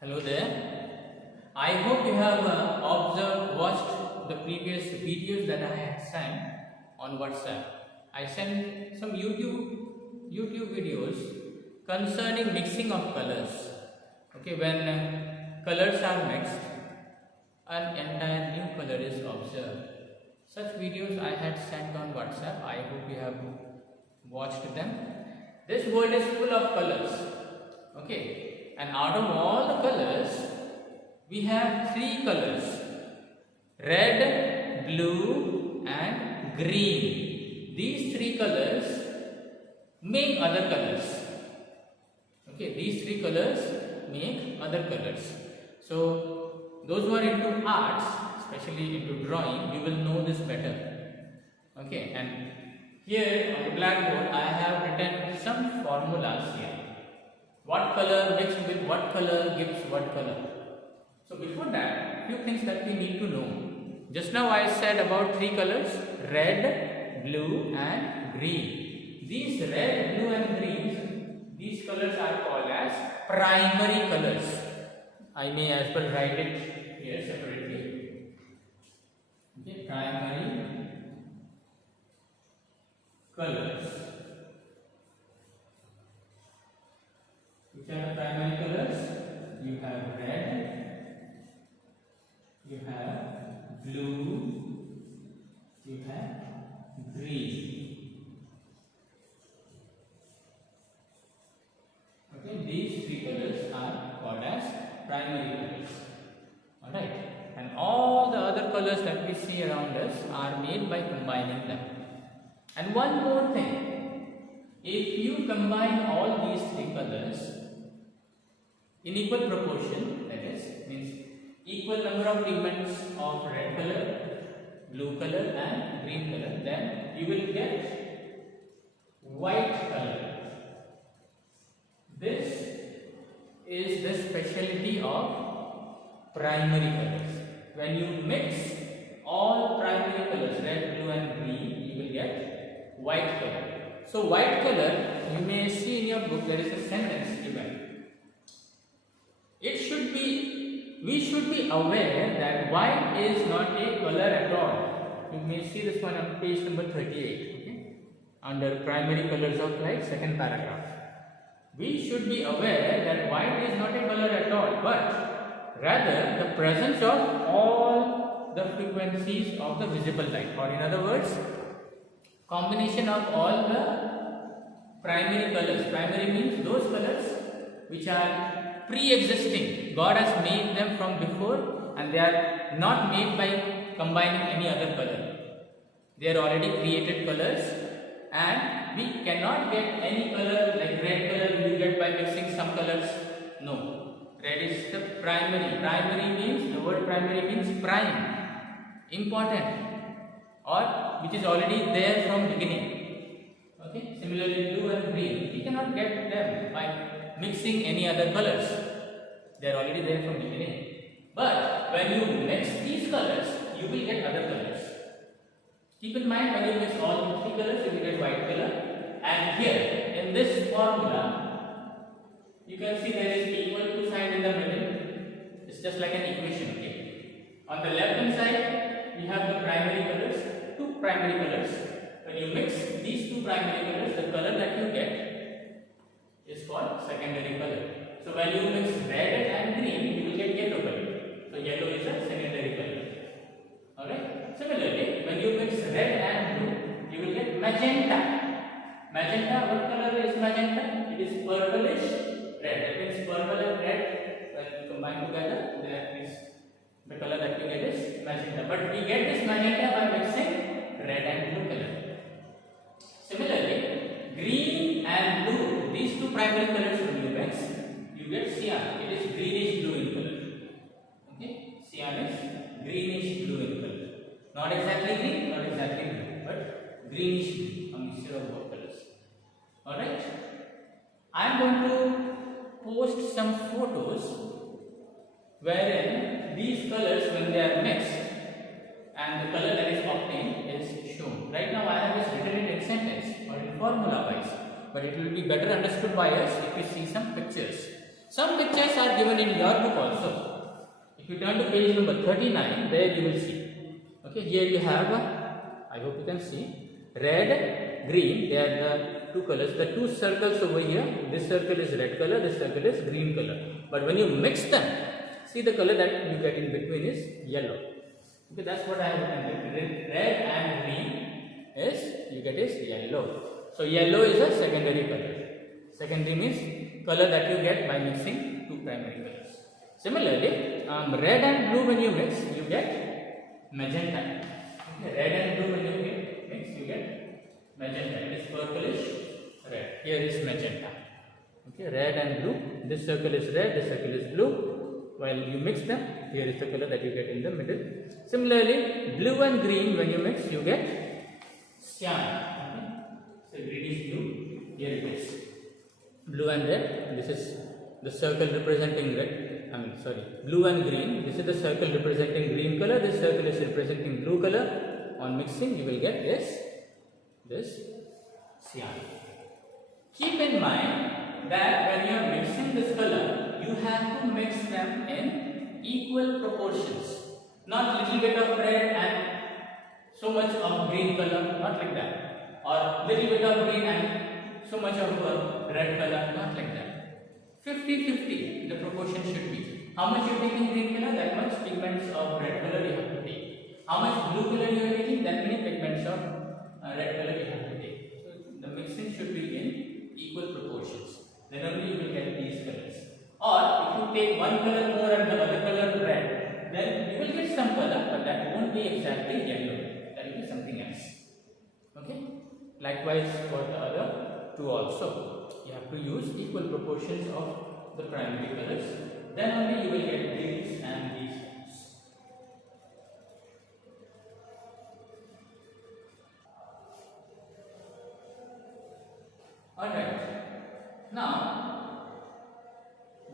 Hello there. I hope you have watched the previous videos that I had sent on WhatsApp. I sent some YouTube videos concerning mixing of colors. Okay, when colors are mixed, an entire new color is observed. Such videos I had sent on WhatsApp. I hope you have watched them. This world is full of colors. Okay, and out of all the colors, we have three colors: red, blue, and green. These three colors make other colors. Okay, these three colors make other colors. So, those who are into arts, especially into drawing, you will know this better. Okay, and here on the blackboard, I have written some formulas here. What color mixed with what color gives what color. So before that, few things that we need to know. Just now I said about three colors: red, blue, and green. These red, blue, and green, these colors are called as primary colors. I may as well write it here separately. Okay, primary colors. Which are the primary colors? You have red, you have blue, you have green. Okay, these three colors are called as primary colors. Alright, and all the other colors that we see around us are made by combining them. And one more thing, if you combine all these three colors in equal proportion, that is, means equal number of pigments of red color, blue color, and green color, then you will get white color. This is the specialty of primary colors. When you mix all primary colors, red, blue, and green, you will get white color. So white color, you may see in your book there is a sentence given. We should be aware that white is not a color at all. You may see this one on page number 38, okay? Under primary colors of light, second paragraph. We should be aware that white is not a color at all, but rather the presence of all the frequencies of the visible light, or in other words, combination of all the primary colors. Primary means those colors which are pre-existing. God has made them from before and they are not made by combining any other color. They are already created colors and we cannot get any color like red color we get by mixing some colors. No. Red is the primary. Primary means, the word primary means prime, important, or which is already there from beginning. Okay. Similarly, blue and green, we cannot get them by mixing any other colors. They are already there from beginning. But when you mix these colors, you will get other colors. Keep in mind, when you mix all three colors, you will get white color. And here, in this formula, you can see there is equal to sign in the middle. It's just like an equation. Okay. On the left hand side, we have the primary colors, two primary colors. When you mix these two primary colors, the color that you get is called secondary color. So when you mix red and green, you will get yellow color. So yellow is a secondary color. Alright. Similarly, when you mix red and blue, you will get magenta. Magenta, what color is magenta? It is purplish red. That means purple and red, when combined together, that is the color that we get is magenta. But we get this magenta by mixing red and blue color. Similarly, green and blue, these two primary colors when you mix, you get cyan. It is greenish blue in color. Okay, cyan is greenish blue in color. Not exactly green, not exactly blue, but greenish blue, a mixture of both colors. Alright, I am going to post some photos wherein these colors, when they are mixed and the color that is obtained is shown. Right now I have just written it in sentence or in formula wise, but it will be better understood by us if we see some pictures. Some pictures are given in your book also. If you turn to page number 39, there you will see. Okay, here you have, I hope you can see, red, green. They are the two colors. The two circles over here. This circle is red color. This circle is green color. But when you mix them, see the color that you get in between is yellow. Okay, that's what I have written. Red and green is you get is yellow. So yellow is a secondary color. Secondary means color that you get by mixing two primary colors. Similarly, red and blue when you mix, you get magenta. Okay, red and blue when you mix, you get magenta. It is purplish red. Here is magenta. Okay, red and blue. This circle is red. This circle is blue. While you mix them, here is the color that you get in the middle. Similarly, blue and green when you mix, you get cyan. Okay. So green is blue. Here it is. Blue and red. This is the circle representing red. Blue and green. This is the circle representing green color. This circle is representing blue color. On mixing, you will get this cyan. Keep in mind that when you are mixing this color, you have to mix them in equal proportions. Not little bit of red and so much of green color, not like that. Or little bit of green and so much of red color, not like that. 50-50 the proportion should be. How much you take in green color, that much pigments of red color you have to take. How much blue color you are taking, that many pigments of red color you have to take. So the mixing should be in equal proportions. Then only you will get these colors. Or if you take one color more and the other color red, then you will get some color, but that won't be exactly yellow. That will be something else. Okay? Likewise for the other two also. You have to use equal proportions of the primary colors. Then only you will get these and these ones. Alright. Now,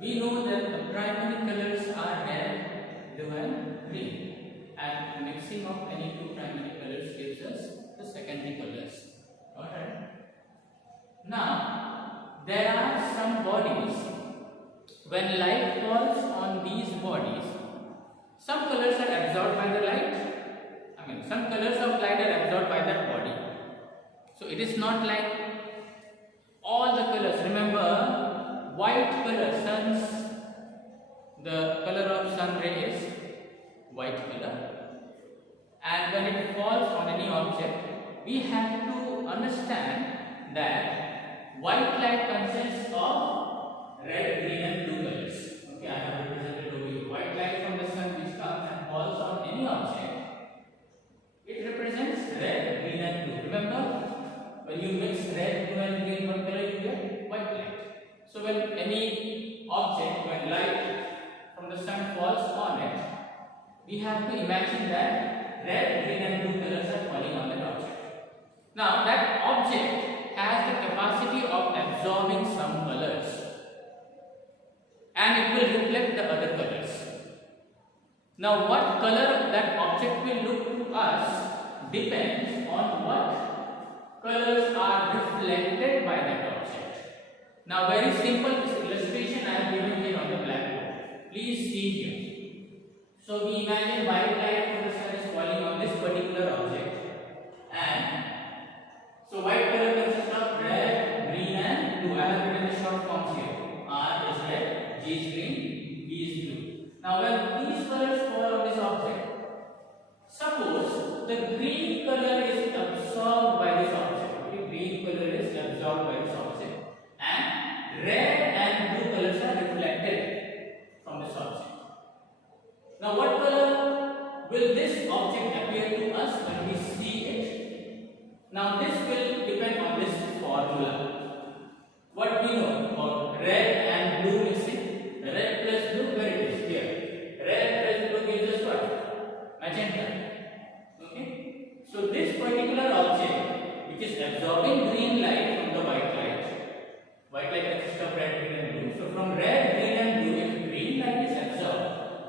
we know that the primary colors are red, blue and green. And mixing of any two primary colors gives us the secondary colors. Alright. Now, there are some bodies, when light falls on these bodies, some colors are absorbed by the light. Some colors of light are absorbed by that body. So it is not like all the colors. Remember, white color, the color of sun ray is white color. And when it falls on any object, we have to understand that white light consists of red, green and blue colors. Okay, I have represented over here. White light from the sun which comes and falls on any object, it represents red, green and blue. Remember, when you mix red, blue and green, what color you get? White light. So when any object, when light from the sun falls on it, we have to imagine that red, green and blue colors are falling on that object. Now that object has the capacity of absorbing some colors and it will reflect the other colors. Now what color that object will look to us depends on what colors are reflected by that object. Now very simple illustration I have given here on the blackboard. Please see here. So we imagine white light from the sun is falling on this particular object, and so white color consists of red, green and blue. I have written the short forms here. R is red, G is green, B is blue. Now when these colors fall on this object, suppose the green color is absorbed by this object. Okay, green color is absorbed by this object, and red and blue colors are reflected from this object. Now what color will this object appear to us when we see it? Now this will depend on this formula. What we know about red and blue mixing, red plus blue, where it is here. Red plus blue gives us what? Magenta. Okay. So this particular object which is absorbing green light from the white light consists of red, green and blue. So from red, green and blue, if green light is absorbed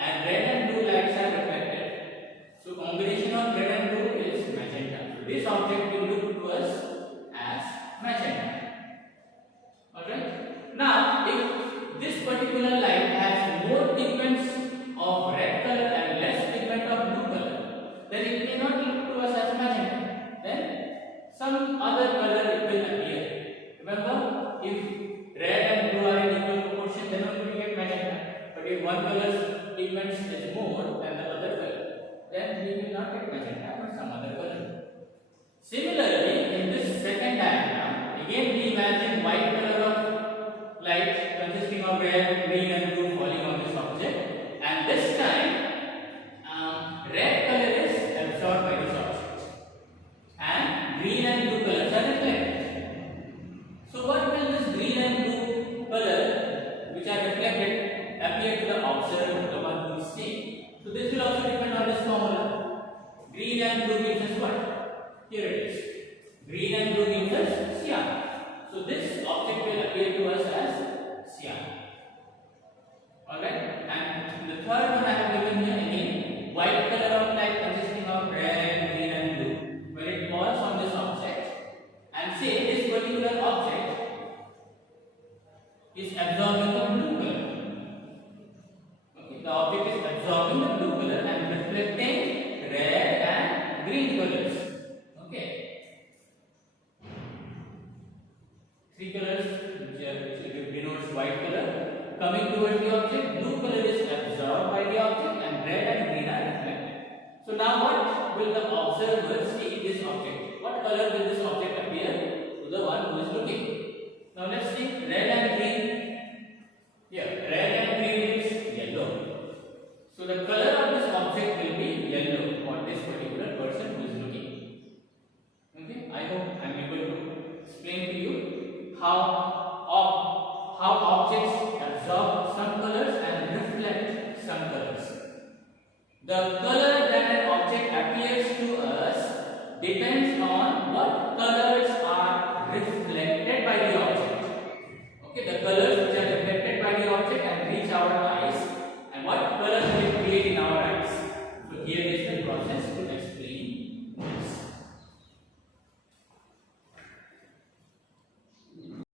and red and blue lights are reflected, so combination of red and blue is magenta. So this object will look to us as magenta. then it may not look to us as magenta. Then some other color it will appear. Remember, if red and blue are in equal proportion, then only we get magenta. But if one color's pigments is more than the other color, then we will not get magenta but some other color. Similarly, in this second diagram, again we imagine white color of light consisting of red, green and blue falling on this object, and this time red color is absorbed by this object and green and blue colors are reflected. So what will this green and blue color which are reflected appear to the observer, the one who is seeing? So this will also depend on this formula. Green and blue gives us what? Here it is. Green and blue gives us cyan. So this object will appear to us as cyan. Alright, and the third one I have given here again, white color of light consisting of red, green and blue. When it falls on this object, and say this particular object is absorbing the blue color. Okay, the object is absorbing the blue color and reflecting red and green colors. Okay, three colors which denotes white color coming towards the object, blue color is absorbed by the object and red and green are reflected. So now what will the observer see in this object? What color will this object appear to the one who is looking? Now let's see, red and green. Here, red and green is yellow. So the color of this object will be yellow for this particular person who is looking. Okay, I hope I am able to explain to you how objects absorb some colors and reflect some colors. The color that an object